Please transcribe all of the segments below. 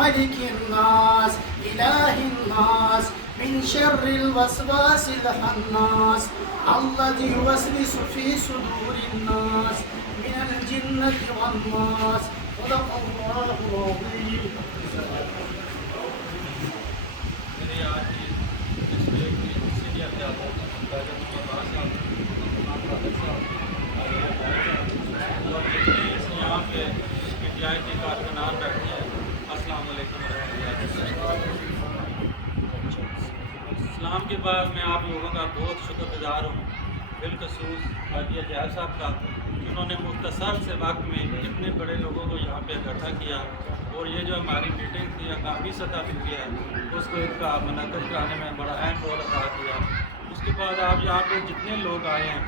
ملك الناس إله الناس من شر الوسواس الخناس الذي يوسوس في صدور الناس من الجنة والناس صدق الله العظيم. یہاں پہ PTI کے کارکنان بیٹھے ہیں. السلام علیکم ورحمۃ اللہ. اسلام کے بعد میں آپ لوگوں کا بہت شکر گزار ہوں، بالخصوص حاجی اجاز صاحب کا، انہوں نے مختصر سے وقت میں اتنے بڑے لوگوں کو یہاں پہ اکٹھا کیا، اور یہ جو ہماری میٹنگ تھی اقامی سطح پہ کی ہے اس کو ان کا منعقد کرانے میں بڑا اہم رول ادا کیا. اس کے بعد آپ یہاں پہ جتنے لوگ آئے ہیں،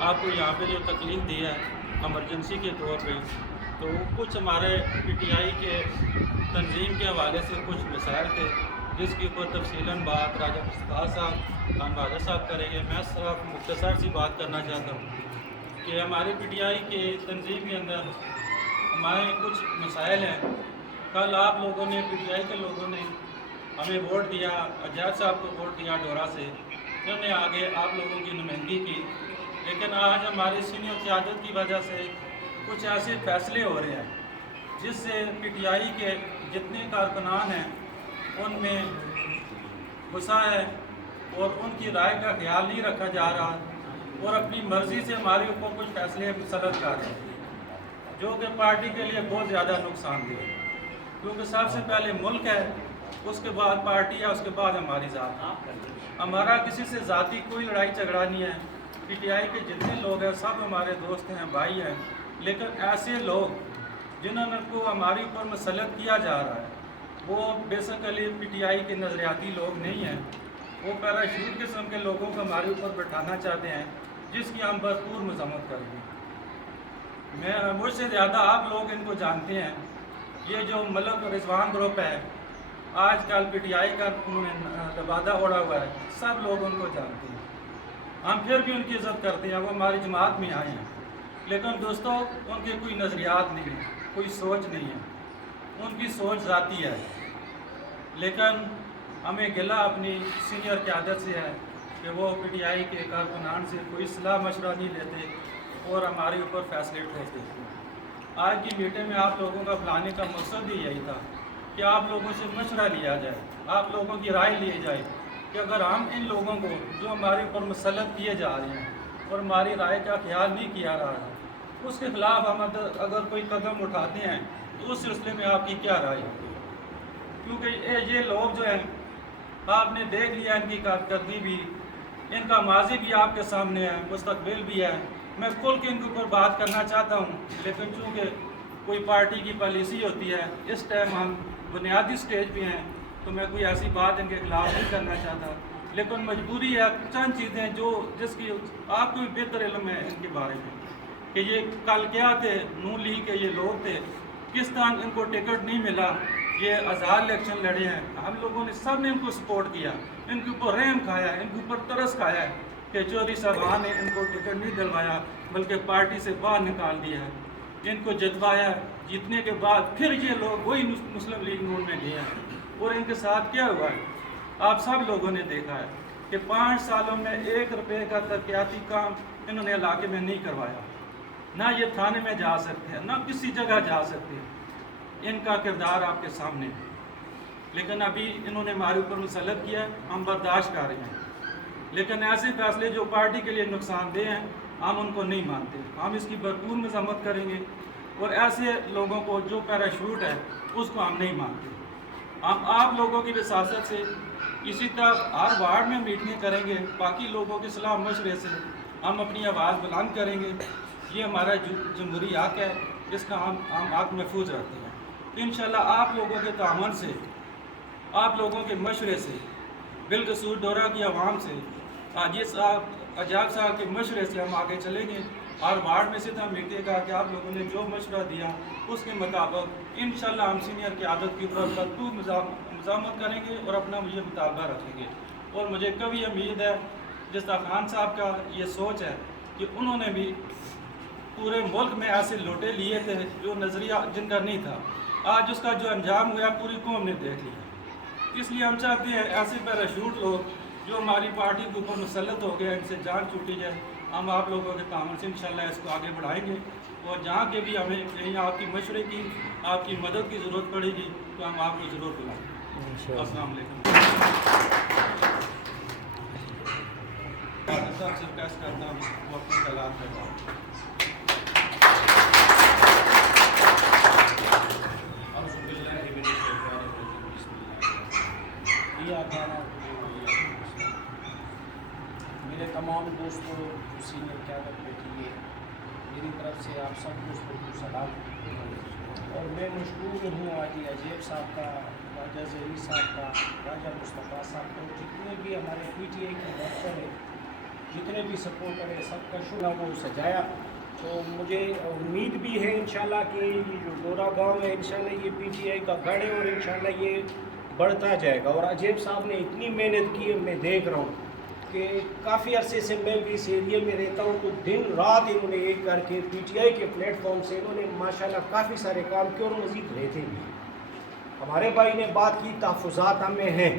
آپ کو یہاں پہ جو تکلیف دی ہے ایمرجنسی کے طور پہ، تو کچھ ہمارے PTI کے تنظیم کے حوالے سے کچھ مسائل تھے جس کے اوپر تفصیلاً بات راجہ مصطفیٰ صاحب، خان بہادر صاحب کریں گے. میں صرف مختصر سی بات کرنا چاہتا ہوں کہ ہمارے PTI کے تنظیم کے اندر ہمارے کچھ مسائل ہیں. کل آپ لوگوں نے PTI کے لوگوں نے ہمیں ووٹ دیا، اجاز صاحب کو ووٹ دیا ڈورا سے، انہوں نے آگے آپ لوگوں کی نمائندگی کی، لیکن آج ہماری سینئر قیادت کی وجہ سے کچھ ایسے فیصلے ہو رہے ہیں جس سے PTI کے جتنے کارکنان ہیں ان میں غصہ ہے اور ان کی رائے کا خیال نہیں رکھا جا رہا، اور اپنی مرضی سے ہمارے اوپر کچھ فیصلے مسلط کر رہے ہیں جو کہ پارٹی کے لیے بہت زیادہ نقصان دہ ہے. کیونکہ سب سے پہلے ملک ہے، اس کے بعد پارٹی ہے، اس کے بعد ہماری ذات. ہمارا کسی سے ذاتی کوئی لڑائی جھگڑا نہیں ہے. PTI کے جتنے لوگ ہیں سب ہمارے دوست ہیں، بھائی ہیں، لیکن ایسے لوگ جنہوں نے کو ہمارے اوپر مسلط کیا جا رہا ہے وہ بیسیکلی PTI کے نظریاتی لوگ نہیں ہیں. وہ پیراشوٹ قسم کے لوگوں کو ہمارے اوپر بٹھانا چاہتے ہیں جس کی ہم بھرپور مذمت کریں گے. مجھ سے زیادہ آپ لوگ ان کو جانتے ہیں. یہ جو ملک رضوان گروپ ہے، آج کل PTI کا لبادہ اوڑا ہوا ہے، سب لوگ ان کو جانتے ہیں. ہم پھر بھی ان کی عزت کرتے ہیں، وہ ہماری جماعت میں آئے ہیں، لیکن دوستوں ان کے کوئی نظریات نہیں ہیں، کوئی سوچ نہیں ہے، ان کی سوچ ذاتی ہے. لیکن ہمیں گلہ اپنی سینئر قیادت سے ہے کہ وہ PTI کے کارکنان سے کوئی صلاح مشورہ نہیں لیتے اور ہمارے اوپر فیصلے ٹھوکتے ہیں. آج کی میٹنگ میں آپ لوگوں کا بلانے کا مقصد بھی یہی تھا کہ آپ لوگوں سے مشورہ لیا جائے، آپ لوگوں کی رائے لی جائے کہ اگر ہم ان لوگوں کو جو ہمارے اوپر مسلط کیے جا رہے ہیں اور ہماری رائے کا خیال نہیں کیا رہا ہے، اس کے خلاف ہم اگر کوئی قدم اٹھاتے ہیں تو اس سلسلے میں آپ کی کیا رائے ہے. کیونکہ یہ لوگ جو ہیں آپ نے دیکھ لیا ان کی کارکردگی بھی، ان کا ماضی بھی آپ کے سامنے ہے، مستقبل بھی ہے. میں کھل کے ان کے اوپر بات کرنا چاہتا ہوں، لیکن چونکہ کوئی پارٹی کی پالیسی ہوتی ہے، اس ٹائم ہم بنیادی سٹیج پہ ہیں تو میں کوئی ایسی بات ان کے خلاف نہیں کرنا چاہتا. لیکن مجبوری ہے، چند چیزیں جس کی آپ کو بھی بہتر علم ہے ان کے بارے میں کہ یہ کل کیا تھے، نون لیگ کے یہ لوگ تھے، کس طرح ان کو ٹکٹ نہیں ملا، یہ آزاد الیکشن لڑے ہیں، ہم لوگوں نے سب نے ان کو سپورٹ کیا، ان کے اوپر رحم کھایا ہے، ان کے اوپر ترس کھایا ہے کہ چودھری صاحبان نے ان کو ٹکٹ نہیں دلوایا بلکہ پارٹی سے باہر نکال دیا ہے، ان کو جتوایا. جیتنے کے بعد پھر یہ لوگ وہی مسلم لیگ نون میں گئے ہیں، اور ان کے ساتھ کیا ہوا ہے آپ سب لوگوں نے دیکھا ہے کہ 5 سالوں میں 1 روپے کا ترقیاتی کام انہوں نے علاقے میں نہیں کروایا. نہ یہ تھانے میں جا سکتے ہیں، نہ کسی جگہ جا سکتے ہیں. ان کا کردار آپ کے سامنے ہے، لیکن ابھی انہوں نے ہمارے اوپر مسلط کیا، ہم برداشت کر رہے ہیں. لیکن ایسے فیصلے جو پارٹی کے لیے نقصان دہ ہیں ہم ان کو نہیں مانتے. ہم اس کی بھرپور مذمت کریں گے، اور ایسے لوگوں کو جو پیراشوٹ ہے اس کو ہم نہیں مانتے. ہم آپ لوگوں کی وساطت سے اسی طرح ہر وارڈ میں میٹنگ کریں گے، باقی لوگوں کے صلاح مشورے سے ہم اپنی آواز بلند کریں گے. یہ ہمارا جمہوری حق ہے، اس کا ہم حق محفوظ رکھتے ہیں. انشاءاللہ آپ لوگوں کے تعاون سے، آپ لوگوں کے مشورے سے، بالخصوص ڈورا کی عوام سے، حاجی صاحب اجاز صاحب کے مشورے سے ہم آگے چلیں گے. ہر وارڈ میں سے تو ہم میٹنگ کر کے آپ لوگوں نے جو مشورہ دیا اس کے مطابق انشاءاللہ ہم سینئر قیادت کی طرف بھرپور مزاحمت کریں گے اور اپنا یہ مطالبہ رکھیں گے. اور مجھے کبھی امید ہے جس طرح خان صاحب کا یہ سوچ ہے کہ انہوں نے بھی پورے ملک میں ایسے لوٹے لیے تھے جو نظریہ جن کا نہیں تھا، آج اس کا جو انجام ہوا پوری قوم نے دیکھ لیا. اس لیے ہم چاہتے ہیں ایسے پیراشوٹ لوگ جو ہماری پارٹی کے اوپر مسلط ہو گئے ان سے جان چھوٹی جائے. ہم آپ لوگوں کے تعاون سے انشاءاللہ اس کو آگے بڑھائیں گے اور جہاں کے بھی ہمیں کہیں آپ کی مشورے کی آپ کی مدد کی ضرورت پڑے گی تو ہم آپ کو ضرور بلائیں گے. السلام علیکم. صاحب سے ریکویسٹ کرتا ہوں وہ اپنے خیالات کرتا ہوں. میرے تمام دوستوں سینئر قیادت بیٹھی ہے میری طرف سے آپ سب دوستوں کو سلام. اور میں مشکور ہوں حاجی عجیب صاحب کا, راجہ ظہیر صاحب کا, راجہ مصطفیٰ صاحب کو, جتنے بھی ہمارے پی ٹی آئی کے ورکر ہیں, جتنے بھی سپورٹر ہیں, سب کا شکر وہ سجایا. تو مجھے امید بھی ہے انشاءاللہ کہ یہ جو ڈورا گاؤں ہے انشاءاللہ یہ پی ٹی آئی کا گڑھ ہے اور انشاءاللہ یہ بڑھتا جائے گا. اور عجیب صاحب نے اتنی محنت کی ہے, میں دیکھ رہا ہوں کہ کافی عرصے سے میں بھی اس ایریے میں رہتا ہوں, تو دن رات انہوں نے ایک کر کے پی ٹی آئی کے پلیٹ فارم سے انہوں نے ماشاءاللہ کافی سارے کام کیے اور مزید رہتے بھی. ہمارے بھائی نے بات کی تحفظات ہمیں ہیں,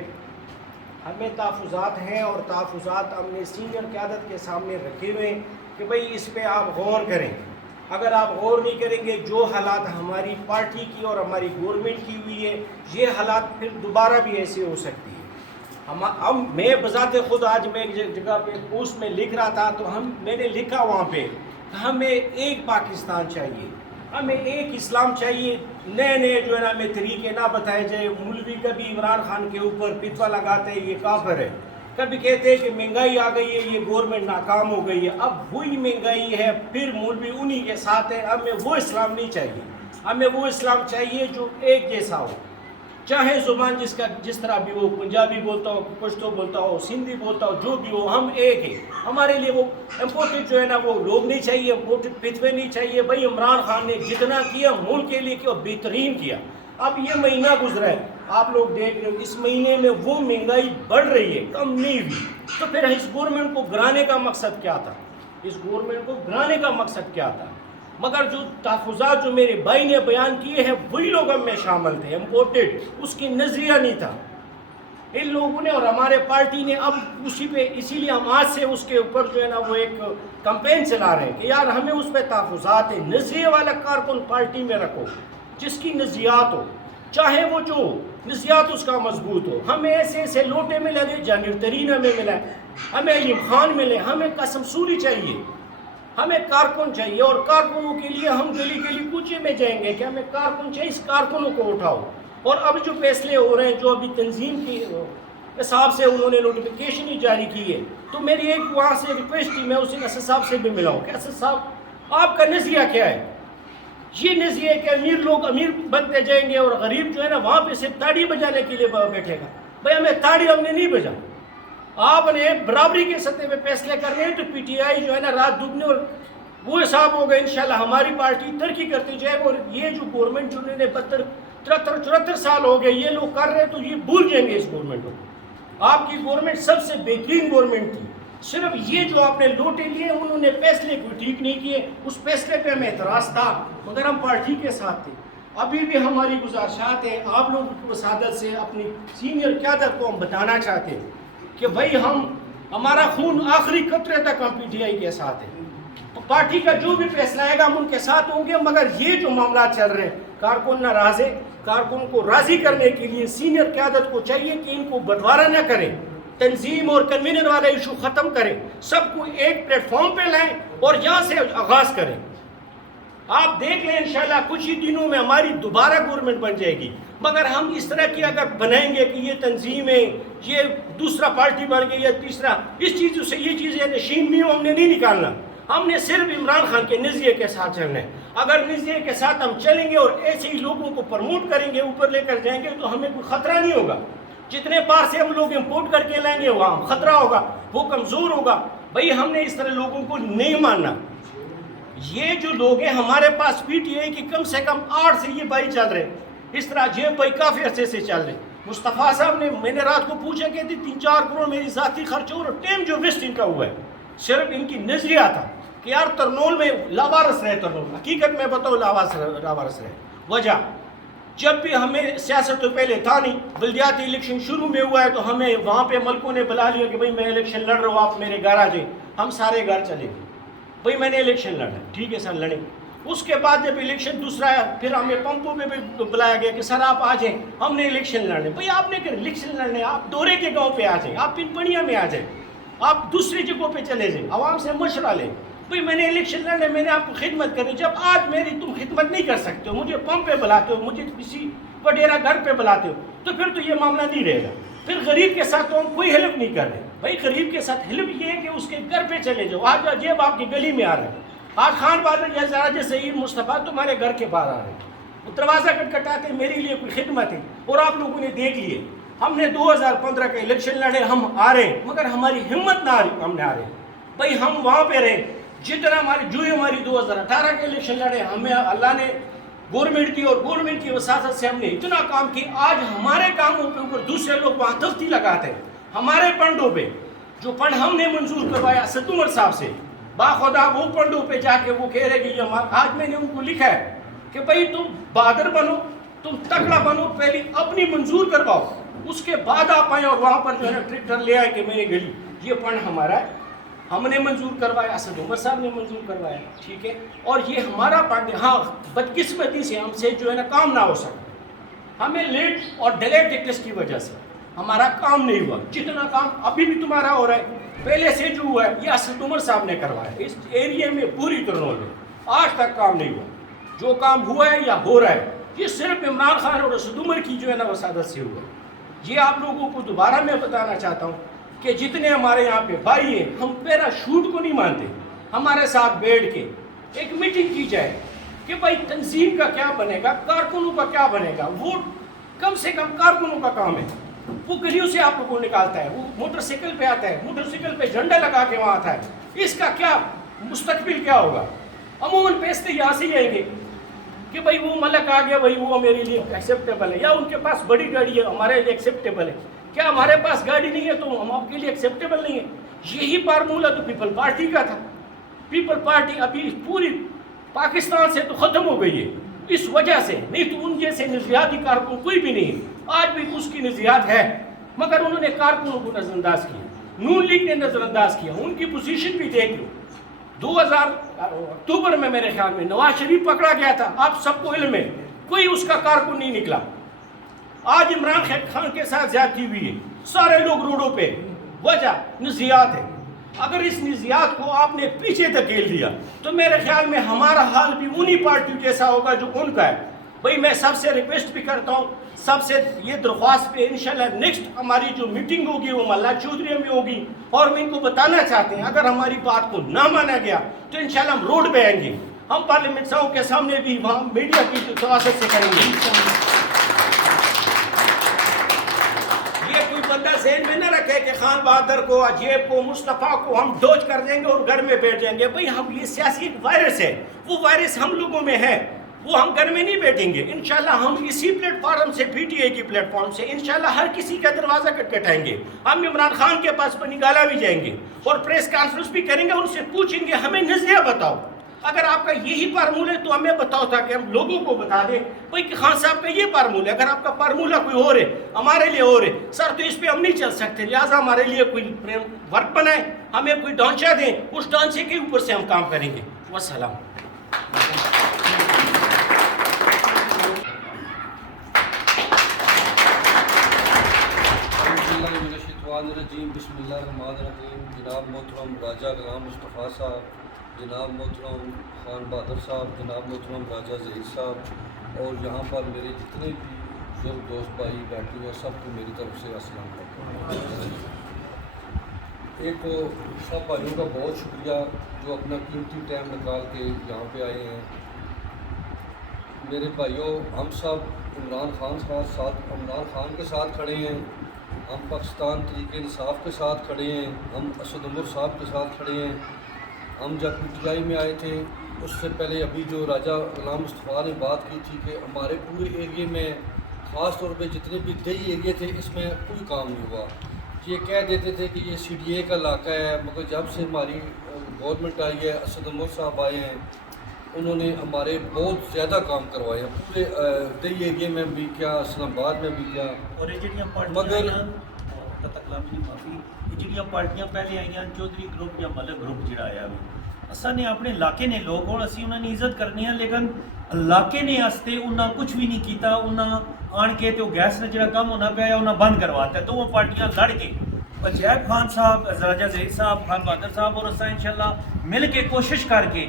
ہمیں تحفظات ہیں اور تحفظات ہم نے سینئر قیادت کے سامنے رکھے ہوئے ہیں کہ بھئی اس پہ آپ غور کریں. اگر آپ غور نہیں کریں گے, جو حالات ہماری پارٹی کی اور ہماری گورنمنٹ کی ہوئی ہے یہ حالات پھر دوبارہ بھی ایسے ہو سکتی ہے. ہم میں بذات خود آج میں ایک جگہ پہ پوسٹ میں لکھ رہا تھا تو میں نے لکھا وہاں پہ کہ ہمیں ایک پاکستان چاہیے, ہمیں ایک اسلام چاہیے. نئے نئے جو ہے نا ہمیں طریقے نہ بتائے جائے. مولوی کبھی عمران خان کے اوپر فتویٰ لگاتے ہیں یہ کافر ہے, کبھی کہتے ہیں کہ مہنگائی آ گئی ہے یہ گورنمنٹ ناکام ہو گئی ہے. اب وہی مہنگائی ہے, پھر مولوی انہی کے ساتھ ہے. ہمیں وہ اسلام نہیں چاہیے, ہمیں وہ اسلام چاہیے جو ایک جیسا ہو, چاہے زبان جس طرح بھی ہو, پنجابی بولتا ہو, پشتو بولتا ہو, سندھی بولتا ہو, جو بھی ہو, ہم ایک ہیں. ہمارے لیے وہ امپورٹڈ جو ہے نا وہ لوگ نہیں چاہیے, امپورٹڈ فتوے نہیں چاہیے. بھائی عمران خان نے جتنا کیا ملک کے لیے کیا, بہترین کیا. اب یہ مہینہ گزرا ہے, آپ لوگ دیکھ رہے ہو اس مہینے میں وہ مہنگائی بڑھ رہی ہے, کم نہیں ہوئی. تو پھر اس گورنمنٹ کو گرانے کا مقصد کیا تھا, اس گورنمنٹ کو گرانے کا مقصد کیا تھا. مگر جو تحفظات جو میرے بھائی نے بیان کیے ہیں وہی لوگ ہم میں شامل تھے, امپورٹڈ اس کی نظریہ نہیں تھا ان لوگوں نے. اور ہمارے پارٹی نے اب اسی پہ, اسی لیے ہم آج سے اس کے اوپر جو ہے نا وہ ایک کمپین چلا رہے ہیں کہ یار ہمیں اس پہ تحفظات ہیں. نظریے والا کارکن پارٹی میں رکھو جس کی نظریات ہو, چاہے وہ جو نظریات اس کا مضبوط ہو. ہمیں ایسے ایسے لوٹے ملے گے, جہانگیر ترین ہمیں ملا ہے, ہمیں علیم خان ملے, ہمیں قاسم سوری چاہیے, ہمیں کارکن چاہیے. اور کارکنوں کے لیے ہم گلی گلی کوچے میں جائیں گے کہ ہمیں کارکن چاہیے, اس کارکنوں کو اٹھاؤ. اور اب جو فیصلے ہو رہے ہیں جو ابھی تنظیم کی حساب سے انہوں نے نوٹیفیکیشن ہی جاری کی ہے, تو میری ایک وہاں سے ریکویسٹ تھی, میں اسے اسد صاحب سے بھی ملا ہوں کہ اسد صاحب آپ کا نظریہ کیا ہے. یہ نظریہ ہے کہ امیر لوگ امیر بنتے جائیں گے اور غریب جو ہے نا وہاں پہ صرف تاڑی بجانے کے لیے بیٹھے گا. بھائی ہمیں تاڑی ہم نے نہیں بجا, آپ نے برابری کے سطح پہ فیصلے کرنے ہیں. تو پی ٹی آئی جو ہے نا رات ڈوبنے اور وہ حساب ہوگا. انشاءاللہ ہماری پارٹی ترقی کرتی جائے گا. اور یہ جو گورنمنٹ جو انہوں نے 73 سال ہو گئے یہ لوگ کر رہے ہیں تو یہ بھول جائیں گے اس گورنمنٹ کو. آپ کی گورنمنٹ سب سے بہترین گورنمنٹ تھی. صرف یہ جو آپ نے لوٹے لیے انہوں نے فیصلے کو ٹھیک نہیں کیے, اس فیصلے پہ ہمیں اعتراض تھا, مگر ہم پارٹی کے ساتھ تھے. ابھی بھی ہماری گزارشات ہیں آپ لوگوں کی وسادت سے, اپنی سینئر قیادت کو ہم بتانا چاہتے ہیں کہ بھائی ہمارا خون آخری قطرے تک ہم پی ٹی آئی کے ساتھ ہیں. تو پارٹی کا جو بھی فیصلہ آئے گا ہم ان کے ساتھ ہوں گے. مگر یہ جو معاملات چل رہے ہیں کارکن ناراض ہے, کارکن کو راضی کرنے کے لیے سینئر قیادت کو چاہیے کہ ان کو بٹوارا نہ کریں, تنظیم اور کنوینر والا ایشو ختم کریں, سب کو ایک پلیٹ فارم پہ لائیں اور یہاں سے آغاز کریں. آپ دیکھ لیں انشاءاللہ کچھ ہی دنوں میں ہماری دوبارہ گورنمنٹ بن جائے گی. مگر ہم اس طرح کی اگر بنائیں گے کہ یہ تنظیم ہے, یہ دوسرا پارٹی بن گئی یا تیسرا, اس چیزوں سے یہ چیزیں نشین بھی ہم نے نہیں نکالنا. ہم نے صرف عمران خان کے نظریے کے ساتھ چلنا ہے. اگر نظریے کے ساتھ ہم چلیں گے اور ایسے ہی لوگوں کو پروموٹ کریں گے, اوپر لے کر جائیں گے, تو ہمیں کوئی خطرہ نہیں ہوگا. جتنے پار سے ہم لوگ امپورٹ کر کے لائیں گے وہاں خطرہ ہوگا, وہ کمزور ہوگا. بھئی ہم نے اس طرح لوگوں کو نہیں ماننا. یہ جو لوگ ہیں ہمارے پاس پی ٹی آئی کی کم سے کم 8 سے یہ بھائی چل رہے, اس طرح جیب بھائی کافی عرصے سے چل رہے. مصطفیٰ صاحب نے, میں نے رات کو پوچھا کہ 3-4 کروڑ میری ذاتی خرچ اور ٹیم جو ویسٹ ان کا ہوا ہے, صرف ان کی نظریہ تھا کہ یار ترنول میں لاوارث رہے. ترنول حقیقت میں بتاؤ لاوارث رہے. وجہ جب بھی ہمیں سیاست تو پہلے تھا نہیں، بلدیاتی الیکشن شروع میں ہوا ہے تو ہمیں وہاں پہ ملکوں نے بلا لیا کہ بھئی میں الیکشن لڑ رہا ہوں، آپ میرے گھر آ جائیں. ہم سارے گھر چلے گئے، بھئی میں نے الیکشن لڑا. ٹھیک ہے سر لڑیں. اس کے بعد جب الیکشن دوسرا آیا پھر ہمیں پمپوں پہ بھی بلایا گیا کہ سر آپ آ جائیں، ہم نے الیکشن لڑنے. بھئی آپ نے کہ الیکشن لڑنے، آپ دورے کے گاؤں پہ آ جائیں، آپ پنپنیا میں آ جائیں، آپ دوسری جگہوں پہ چلے جائیں، عوام سے مشورہ لیں. بھئی میں نے الیکشن لڑنے، میں نے آپ کو خدمت کرنی. جب آج میری تم خدمت نہیں کر سکتے ہو، مجھے پمپ پہ بلاتے ہو، مجھے کسی وڈیرا گھر پہ بلاتے ہو، تو پھر تو یہ معاملہ نہیں رہے گا. پھر غریب کے ساتھ تو ہم کوئی ہیلپ نہیں کر رہے. بھائی غریب کے ساتھ ہیلپ یہ ہے کہ اس کے گھر پہ چلے جاؤ. آج جیب آپ کی گلی میں آ رہا ہے، آج خان بہادر یا زراج سعید مصطفیٰ تمہارے گھر کے باہر آ رہے ہیں، وہ دروازہ کٹکھٹاتے میرے لیے کوئی خدمت ہے. اور آپ لوگوں نے دیکھ لیے ہم نے 2015 کا الیکشن لڑے، ہم آ رہے ہیں مگر ہماری ہمت نہ آ رہی، ہم نے آ رہے ہیں. بھائی ہم وہاں پہ رہے جتنا ہماری 2018 کے الیکشن لڑے، ہمیں اللہ نے گورنمنٹ کی اور گورنمنٹ کی وساطت سے ہم نے اتنا کام کیا. آج ہمارے کاموں کے اوپر دوسرے لوگ وہاں تفتی لگاتے ہیں. ہمارے پنڈوں پہ جو فنڈ ہم نے منظور کروایا اسد عمر صاحب سے، باخدا وہ پنڈوں پہ جا کے وہ کہہ رہے کہ یہ آج میں نے ان کو لکھا ہے کہ بھائی تم بہادر بنو، تم تکڑا بنو، پہلے اپنی منظور کرواؤ، اس کے بعد آپ آئیں. اور وہاں پر جو ہے نا ٹریکٹر لے آئے کہ میری گلی یہ فنڈ ہمارا ہے، ہم نے منظور کروایا، اسد عمر صاحب نے منظور کروایا. ٹھیک ہے، اور یہ ہمارا فنڈ. ہاں بدقسمتی سے ہم سے جو ہے نا کام نہ ہو سکا، ہمیں لیٹ اور ڈیلے ٹیکٹس کی وجہ سے ہمارا کام نہیں ہوا. جتنا کام ابھی بھی تمہارا ہو رہا ہے، پہلے سے جو ہوا ہے یہ اسد عمر صاحب نے کروایا. اس ایریے میں پوری ترنول میں آج تک کام نہیں ہوا. جو کام ہوا ہے یا ہو رہا ہے یہ صرف عمران خان اور اسد عمر کی جو ہے نا وسادت سے ہوا ہے. یہ آپ لوگوں کو دوبارہ میں بتانا چاہتا ہوں کہ جتنے ہمارے یہاں پہ بھائی ہیں، ہم پیرا شوٹ کو نہیں مانتے. ہمارے ساتھ بیٹھ کے ایک میٹنگ کی جائے کہ بھائی تنظیم کا کیا بنے گا، کارکنوں کا کیا بنے گا. ووٹ کم سے کم کارکنوں کا کام ہے، وہ گلیوں سے آپ کو نکالتا ہے، وہ موٹر سائیکل پہ آتا ہے، موٹر سائیکل پہ جھنڈا لگا کے وہاں آتا ہے. اس کا کیا مستقبل کیا ہوگا؟ عموماً پیسے یہاں سے آئیں گے کہ بھائی وہ ملک آ گیا، بھائی وہ میرے لیے ایکسیپٹیبل ہے، یا ان کے پاس بڑی گاڑی ہے ہمارے لیے ایکسیپٹیبل ہے. کیا ہمارے پاس گاڑی نہیں ہے تو ہم آپ کے لیے ایکسیپٹیبل نہیں ہے؟ یہی فارمولہ تو پیپل پارٹی کا تھا. پیپل پارٹی ابھی پوری پاکستان سے تو ختم ہو گئی ہے اس وجہ سے، نہیں تو ان جیسے نظریاتی کارکن کوئی بھی نہیں. آج بھی اس کی نظریات ہے مگر انہوں نے کارکنوں کو نظر انداز کیا. نون لیگ نے نظر انداز کیا. ان کی پوزیشن بھی دیکھ لو. 2000 اکتوبر میں میرے خیال میں نواز شریف پکڑا گیا تھا، آپ سب کو علم ہے، کوئی اس کا کارکن نہیں نکلا. آج عمران خان کے ساتھ زیادتی ہوئی ہے، سارے لوگ روڈوں پہ، وجہ نظریات ہے. اگر اس نظریات کو آپ نے پیچھے دھکیل دیا تو میرے خیال میں ہمارا حال بھی انہی پارٹیوں جیسا ہوگا جو ان کا ہے. بھئی میں سب سے ریکویسٹ بھی کرتا ہوں، سب سے یہ درخواست پہ انشاءاللہ نیکسٹ ہماری جو میٹنگ ہوگی وہ ملا چودھری میں ہوگی. اور میں ان کو بتانا چاہتے ہیں اگر ہماری بات کو نہ مانا گیا تو انشاءاللہ ہم روڈ پہ آئیں گے. ہم پارلیمنٹ صاحب کے سامنے بھی وہاں میڈیا کی سیاست سے کریں گے. بندہ ذہن میں نہ رکھے کہ خان بہادر کو، عجیب کو، مصطفیٰ کو ہم ڈوج کر دیں گے اور گھر میں بیٹھ جائیں گے. بھئی ہم یہ سیاسی وائرس ہے، وہ وائرس ہم لوگوں میں ہے، وہ ہم گھر میں نہیں بیٹھیں گے. انشاءاللہ ہم اسی پلیٹ فارم سے، پی ٹی آئی کی پلیٹ فارم سے انشاءاللہ ہر کسی کا دروازہ کٹکھٹائیں گے. ہم عمران خان کے پاس بنی گالا بھی جائیں گے اور پریس کانفرنس بھی کریں گے، ان سے پوچھیں گے ہمیں نظریہ بتاؤ. اگر آپ کا یہی فارمولہ ہے تو ہمیں بتاؤ تاکہ ہم لوگوں کو بتا دیں بھئی کہ خان صاحب کا یہ فارمولہ ہے. اگر آپ کا فارمولہ کوئی اور ہے، ہمارے لیے اور ہے سر، تو اس پہ ہم نہیں چل سکتے. لہٰذا ہمارے لیے کوئی ورک بنائیں، ہمیں کوئی ڈھانچہ دیں، اس ڈھانچے کے اوپر سے ہم کام کریں گے. والسلام. بسم اللہ الرحمن الرحیم. جناب محترم راجہ غلام مصطفیٰ صاحب، جناب محترم خان بہادر صاحب، جناب محترم راجہ ظہیر صاحب، اور یہاں پر میرے جتنے بھی بزرگ دوست بھائی بیٹھے ہوئے سب کو میری طرف سے السلام علیکم. ایک تو سب بھائیوں کا بہت شکریہ جو اپنا قیمتی ٹائم نکال کے یہاں پہ آئے ہیں. میرے بھائیوں، ہم سب عمران خان کے ساتھ کھڑے ہیں، ہم پاکستان تحریک انصاف کے ساتھ کھڑے ہیں، ہم اسد عمر صاحب کے ساتھ کھڑے ہیں. ہم جب پی ٹی آئی میں آئے تھے اس سے پہلے ابھی جو راجہ غلام مصطفیٰ نے بات کی تھی کہ ہمارے پورے ایریے میں خاص طور پہ جتنے بھی دیہی ایریے تھے اس میں کوئی کام نہیں ہوا. یہ کہہ دیتے تھے کہ یہ سی ڈی اے کا علاقہ ہے، مگر جب سے ہماری گورنمنٹ آئی ہے، اسد عمر صاحب آئے ہیں، انہوں نے ہمارے بہت زیادہ کام کروائے ہیں، پورے دہی ایریے میں بھی کیا، اسلام آباد میں بھی کیا. اور یہ جڑیاں پارٹیاں معافی یہ جڑیاں پارٹیاں پہلے آئی ہیں چودھری گروپ یا ملک گروپ جڑا آیا اصل نے اپنے علاقے نے لوگ ہوں اسی انہوں نے عزت کرنی ہے، لیکن علاقے نے واسطے انہاں کچھ بھی نہیں کیتا. انہاں آن کے تو گیس نے جڑا کام ہونا پیا انہاں بند کرواتا ہے. دونوں پارٹیاں لڑ کے عجیب خان صاحب، راجہ ظہیر صاحب، خان بہادر صاحب اور اساں انشاءاللہ مل کے کوشش کر کے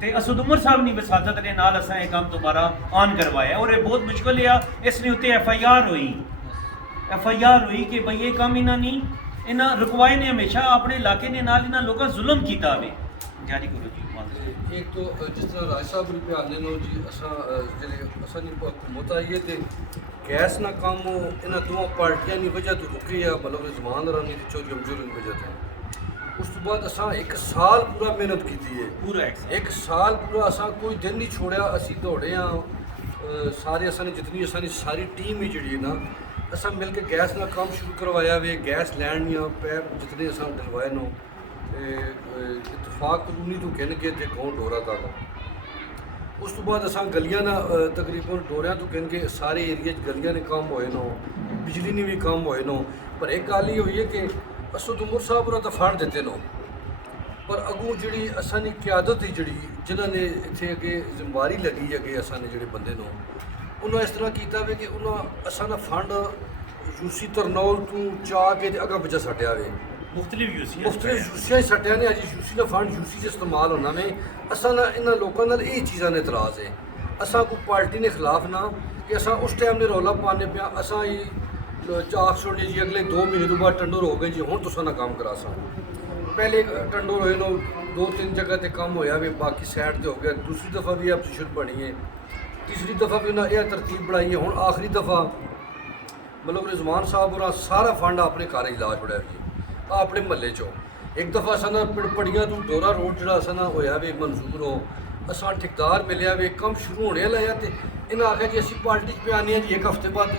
تے اسد عمر صاحب نے وساطت نے نال اساں یہ کام دوبارہ آن کروایا. اور یہ بہت مشکل ہے، اس نے اتنے ایف آئی آر ہوئی کہ بھئی یہ کام انہاں رکوائے نے ہمیشہ اپنے علاقے نے نال انہاں لوگاں ظلم کیتا ہوئے. جاری کرو جی. ایک تو جس طرح راج صاحب بھی آنے نو جی اصل حکومت آئیے تے گیس نہ کام ہو انہاں دو پارٹیاں کی وجہ تو رکی ہے، مطلب رضوان رانی کی چوری امجور کی وجہ سے. اس تو بعد اساں ایک سال پورا محنت کی ہے، پورا ایک سال پورا اساں کوئی دن نہیں چھوڑیا. اسی دوڑے ہاں سارے اساں نے جتنی اساں نے ساری ٹیم ہی جڑی ہے نا اساں مل کے گیس نہ کام شروع کروایا وے. گیس لینڈ یا پیپ جتنے اساں ڈلوائے نو اتفاق قانونی تو کہن کے تے گاؤں ڈورا تک. اس تو بعد اساں گلیاں نہ تقریباً ڈوریاں تو کہن کے سارے ایریے گلیاں نے کام ہوئے نو، بجلی نے بھی کام ہوئے نو. پر ایک گل یہ ہوئی ہے کہ اسد عمر صاحب انہوں نے فنڈ دیتے نو، پر اگوں جڑی اساں نے قیادت ہی جڑی جنہاں نے اتنے اگے ذمہ داری لگی اگے اساں نے جڑے بندے نو انہوں اس طرح کیتا وے کہ انہوں اساں نا فنڈ یوسی ترنول تو چاہ کے اگاں پچھا سٹیا وے. مختلف یوسیاں سٹیا نے اج یوسی کا فنڈ یوسی سے استعمال ہونا میں اساں نا انہاں لوکاں نال یہ چیزاں نے اعتراض ہے. اساں کو پارٹی نے خلاف نہ کہ اساں اس ٹائم نے رولا پانے پیا اساں یہ چاک چھوڑی جی اگلے 2 مہینے تو بعد ٹنڈور ہو گئے جی ہوں تساں نہ کام کرا سا. پہلے ٹنڈور ہوئے نو 2-3 جگہ تے کام ہویا وے باقی سائڈ تے ہو گیا. دوسری دفعہ بھی اپوزیشن بنی ہے، تیسری دفعہ بھی انہیں یہ ترتیب بنائی ہے. ہوں آخری دفعہ مطلب رضوان صاحب اور سارا فنڈ اپنے گھر ہی لا چھوڑیا جی اپنے محلے چو. ایک دفعہ اساں پڑیاں تو دورہ روڈ جڑا اساں ہویا وے منظور ہو اساں ٹھیکدار ملیا وے کم شروع ہونے والا ہے تے انہیں آخیا جی اسی پارٹی پہ آنے ہیں جی 1 ہفتے بعد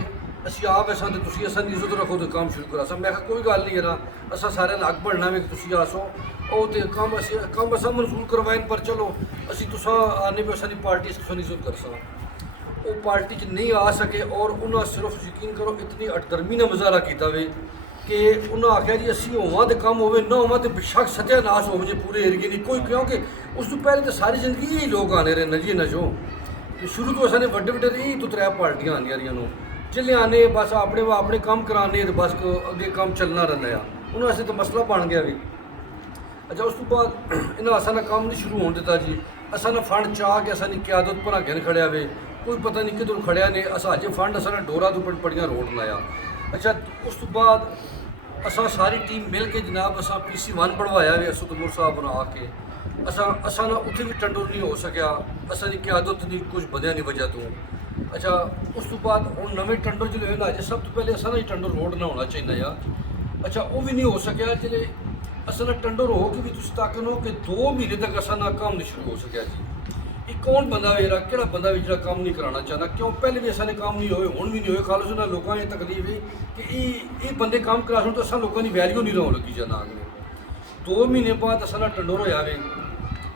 اسی آپ ایسا تو تسی اساں عزت رکھو تو کام شروع کرا سا. میں کہا کوئی گل نہیں یار اساں سارے حق بننا وے کہ تسی آسو او تے کام اساں منظور کروائیں پر چلو اسی تساں آنے پہ اساں پارٹی اس کی عزت کر سا. وہ پارٹی چ نہیں آ سکے اور انہاں صرف یقین کرو اتنی اٹدرمی نے مظاہرہ کیتا وے کہ انہوں آخیا جی اسی ہوا تو کم ہوئے نہ ہوا تو بشک ستیہ ناش ہو مجھے پورے ایریے نہیں کوئی کیونکہ اس تو پہلے تو ساری زندگی یہی لوگ آنے رہے نجی نجو. شروع تو اساں نے وڈے یہی تو 3 پارٹیاں آنی رہی نو چلے آنے بس اپنے کام کرانے تو بس اگے کام چلنا رہنا ہے. انہوں ایسے تو مسئلہ بن گیا بھی. اچھا اس تو بعد انہیں اساں نے کام نہیں شروع ہونے دیتا جی. اساں نے فنڈ چاہ کے اساں نے قیادت پر گھن کھڑیا وے کوئی پتہ نہیں کدھر کھڑیا نے اساں اج فنڈ اساں نے ڈورا تو پڑیاں روڈ لایا. اچھا اس تو بعد اساں ساری ٹیم مل کے جناب اساں PC1 بڑھوایا وے اسد عمر صاحب نے آ کے اساں نا اتنے بھی ٹنڈور نہیں ہو سکیا. اساں کی قیادت نہیں کچھ بندیاں کی وجہ تو. اچھا اس تو بعد ہوں نویں ٹنڈور جلے ہوئے نا سب تو پہلے اساں نا ٹنڈور روڈ نہ ہونا چاہیے یا اچھا وہ بھی نہیں ہو سکیا. جلے اساں نا ٹنڈور ہو کے بھی تسی تاکہ نو کہ 2 مہینے تک اساں نا کام نہیں شروع ہو سکیا جی. یہ کون بندہ ہے کہڑا بندہ بھی جڑا کام نہیں کرانا چاہتا کیوں پہلے بھی اساں نے کام نہیں ہوئے ہوں بھی نہیں ہوئے. خالص انہاں لوگاں یہ تکلیف ہے کہ یہ بندے کام کرا سن تو اساں لوگوں کی ویلیو نہیں رہن لگی جانا. 2 مہینے بعد اساں نا ٹنڈور ہویا وے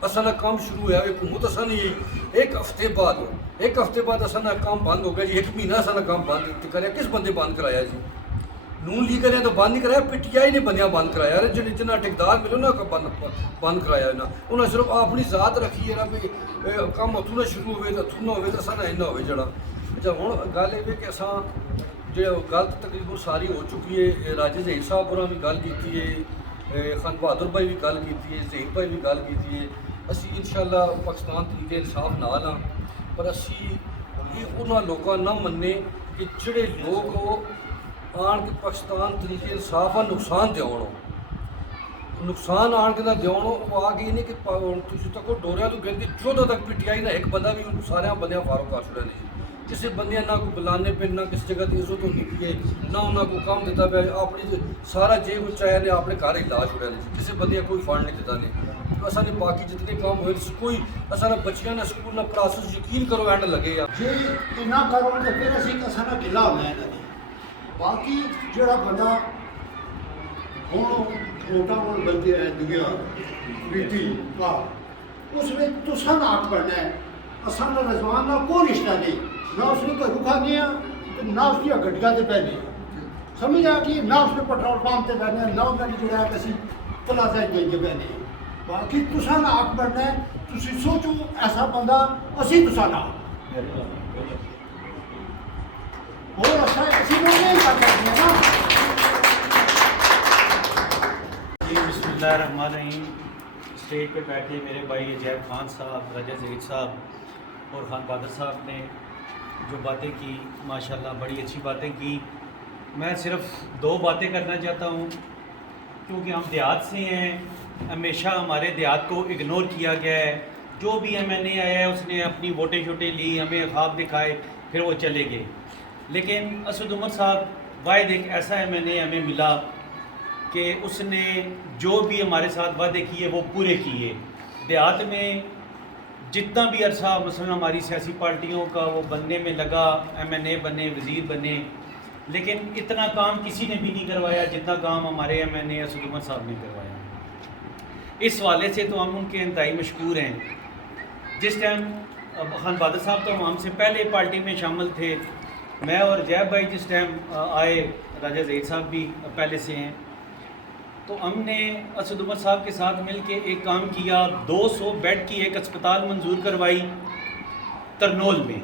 اساں نا کام شروع ہویا وے. حکومت اساں نے 1 ہفتے بعد اساں نا کام بند ہو گیا جی. 1 مہینہ اساں نا کام بند کریا. کس بندے بند کرایا جی؟ نون لیگ نے تو بند نہیں کرایا PTI نے بندیاں بند کرایا جنہیں ٹھیکدار ملو نا بند کرایا انہیں صرف اپنی ذات رکھی ہے بھی کام اتوں نہ شروع ہوئے تو اتوں نہ ہوئے تو اساں نہ ہوئے جڑا. اچھا ہوں گل یہ کہ اساں جو گل تقریباً ساری ہو چکی ہے. راجہ ظہیر صاحب ہوراں بھی گل کیتی ہے، خان بہادر بھائی بھی گل کیتی ہے، ظہیر بھائی بھی گل کیتی ہے. اسی انشاءاللہ پاکستان طریقے انصاف نال ہاں پر اسی یہ انہاں لوگاں نہ مننے کہ جڑے لوگ آن کے پاکستان طریقے انصاف کا نقصان دیاؤ نقصان آن کے نہ دیاؤ وہ آ گئی نہیں کہ تھی تک ڈوریا تو گنتی 14 تک PTI نہ ایک بندہ بھی سارے بندیاں فارغ کر چھوڑا نہیں. کسی بندیاں نہ کوئی بلانے پہ نہ کسی جگہ کی عزت ہوتی ہے نہ انہوں کو کام دیتا پیا اپنی سارا جے کچھ چاہے نے اپنے گھر ہی لا چھوڑا نہیں. کسی بندیاں کوئی فنڈ نہیں دیتا نہیں. اصل نے باقی جتنے کام ہوئے کوئی اصل بچیاں نے سکول نہ پراسس یقین کرو اینڈ لگے گا جی نہ کرو تو پھر اسی کسا نہ گلا ہونا ہے. باقی جڑا بندہ ہوں ووٹاں ہوں بندے دیا پیٹی کا اس میں تساں ناک بننا ہے. اساں دا رضوان نال کوئی رشتہ نہیں، نہ اس نے کوئی رکھا گیا نہ اس کی گڈیاں تے پہنے سمجھ آ کہ نہ اس نے پیٹرول پمپ تے پہنے نہ انہوں نے جڑا ہے کسی پلازا جائیے پہنے. باقی تساں ناک بننا ہے. تسی سوچو ایسا بندہ اسی تساں نال اور اسی لوگ نہیں کر سکتے ہیں نا. جی بسم اللہ الرحمن الرحیم. اسٹیج پہ بیٹھے میرے بھائی عجیب خان صاحب، راجہ ظہیر صاحب اور خان بہادر صاحب نے جو باتیں کی ماشاءاللہ بڑی اچھی باتیں کی. میں صرف 2 باتیں کرنا چاہتا ہوں کیونکہ ہم دیہات سے ہیں. ہمیشہ ہمارے دیہات کو اگنور کیا گیا ہے. جو بھی ایم این اے آیا ہے اس نے اپنی ووٹیں شوٹیں لی، ہمیں خواب دکھائے، پھر وہ چلے گئے. لیکن اسد عمر صاحب واحد ایک ایسا ایم این اے ہمیں ملا کہ اس نے جو بھی ہمارے ساتھ وعدے کیے وہ پورے کیے. دیہات میں جتنا بھی عرصہ مثلا ہماری سیاسی پارٹیوں کا وہ بننے میں لگا، ایم این اے بنے، وزیر بنے، لیکن اتنا کام کسی نے بھی نہیں کروایا جتنا کام ہمارے ایم این اے اسد عمر صاحب نے کروایا. اس حوالے سے تو ہم ان کے انتہائی مشکور ہیں. جس ٹائم خان بہادر صاحب تو ہم سے پہلے پارٹی میں شامل تھے، میں اور جیب بھائی جس ٹائم آئے، راجہ ظہیر صاحب بھی پہلے سے ہیں، تو ہم نے اسد عمر صاحب کے ساتھ مل کے ایک کام کیا. 200 بیڈ کی ایک اسپتال منظور کروائی ترنول میں،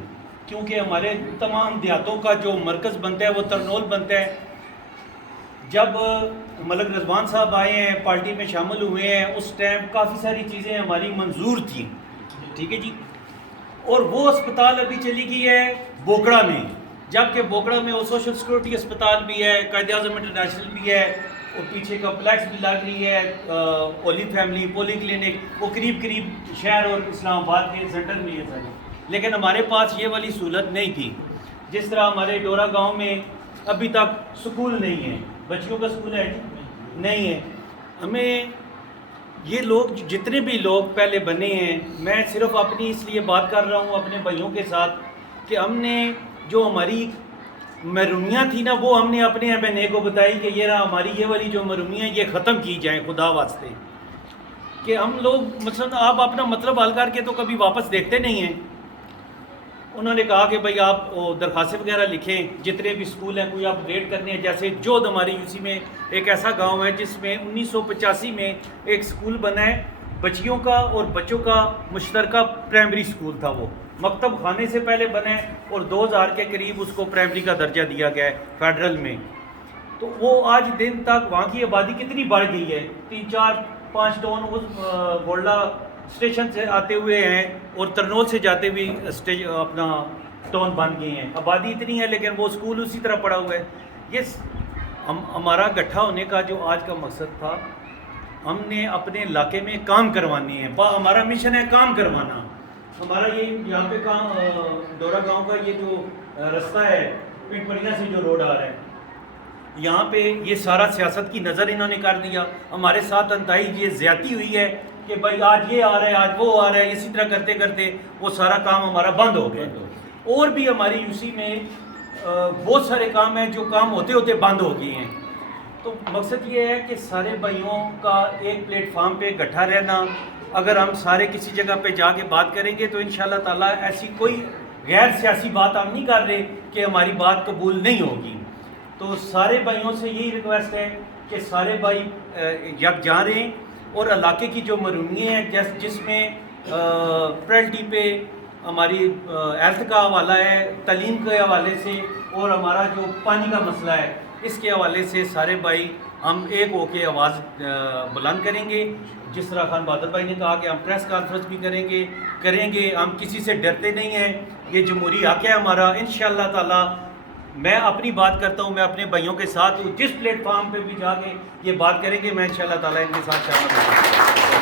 کیونکہ ہمارے تمام دیہاتوں کا جو مرکز بنتا ہے وہ ترنول بنتا ہے. جب ملک رضوان صاحب آئے ہیں، پارٹی میں شامل ہوئے ہیں، اس ٹائم کافی ساری چیزیں ہماری منظور تھیں، ٹھیک ہے جی. اور وہ اسپتال ابھی چلی گئی ہے بوکڑا میں، جبکہ بوکڑا میں وہ سوشل سیکورٹی اسپتال بھی ہے، قائد اعظم انٹرنیشنل بھی ہے، اور پیچھے کمپلیکس بھی لگ رہی ہے، اولی فیملی پولی کلینک، وہ قریب شہر اور اسلام آباد کے سینٹر میں ہے سارے. لیکن ہمارے پاس یہ والی سہولت نہیں تھی. جس طرح ہمارے ڈورا گاؤں میں ابھی تک سکول نہیں ہے، بچیوں کا سکول ہے نہیں ہے. ہمیں یہ لوگ جتنے بھی لوگ پہلے بنے ہیں، میں صرف اپنی اس لیے بات کر رہا ہوں اپنے بھائیوں کے ساتھ کہ ہم نے جو ہماری محرومیاں تھیں نا، وہ ہم نے اپنے ایم این اے کو بتائی کہ یہ رہا ہماری یہ والی جو محرومیاں یہ ختم کی جائیں خدا واسطے. کہ ہم لوگ مثلا آپ اپنا مطلب حل کر کے تو کبھی واپس دیکھتے نہیں ہیں. انہوں نے کہا کہ بھائی آپ درخواستیں وغیرہ لکھیں، جتنے بھی سکول ہیں کوئی آپ ریٹ کرنے ہیں. جیسے جود ہماری یو سی میں ایک ایسا گاؤں ہے جس میں 1985 میں ایک سکول بنا ہے بچیوں کا اور بچوں کا مشترکہ پرائمری سکول تھا. وہ مکتب خانے سے پہلے بنا ہے اور 2000 کے قریب اس کو پرائمری کا درجہ دیا گیا ہے فیڈرل میں. تو وہ آج دن تک وہاں کی آبادی کتنی بڑھ گئی ہے، 3-4-5 ٹون اس گولڈا اسٹیشن سے آتے ہوئے ہیں اور ترنول سے جاتے ہوئے اپنا ٹون بن گئے ہیں. آبادی اتنی ہے لیکن وہ اسکول اسی طرح پڑا ہوا ہے. یہ ہمارا گٹھا ہونے کا جو آج کا مقصد تھا، ہم نے اپنے علاقے میں کام کروانے ہیں. ہمارا مشن ہے کام کروانا. ہمارا یہ یہاں پہ کام ڈورا گاؤں کا یہ جو رستہ ہے پنڈ پڑینا سے جو روڈ آ رہا ہے، یہاں پہ یہ سارا سیاست کی نظر انہوں نے کر دیا. ہمارے ساتھ انتہائی یہ زیادتی ہوئی ہے کہ بھائی آج یہ آ رہا ہے آج وہ آ رہا ہے. اسی طرح کرتے کرتے وہ سارا کام ہمارا بند ہو گیا. اور بھی ہماری یو سی میں بہت سارے کام ہیں جو کام ہوتے ہوتے بند ہو گئے ہیں. تو مقصد یہ ہے کہ سارے بھائیوں کا ایک پلیٹ فارم پہ اکٹھا رہنا. اگر ہم سارے کسی جگہ پہ جا کے بات کریں گے تو انشاءاللہ تعالیٰ ایسی کوئی غیر سیاسی بات ہم نہیں کر رہے کہ ہماری بات قبول نہیں ہوگی. تو سارے بھائیوں سے یہی ریکویسٹ ہے کہ سارے بھائی یکجا رہیں اور علاقے کی جو محرومیاں ہیں جس میں پرائلٹی پہ ہماری ہیلتھ کا حوالہ ہے، تعلیم کے حوالے سے، اور ہمارا جو پانی کا مسئلہ ہے اس کے حوالے سے سارے بھائی ہم ایک ہو کے آواز بلند کریں گے. جس طرح خان بہادر بھائی نے کہا کہ ہم پریس کانفرنس بھی کریں گے. ہم کسی سے ڈرتے نہیں ہیں. یہ جمہوری حق ہے ہمارا. انشاءاللہ تعالی میں اپنی بات کرتا ہوں، میں اپنے بھائیوں کے ساتھ ہوں. جس پلیٹ فارم پہ بھی جا کے یہ بات کریں گے میں انشاءاللہ تعالی ان کے ساتھ شامل ہوں.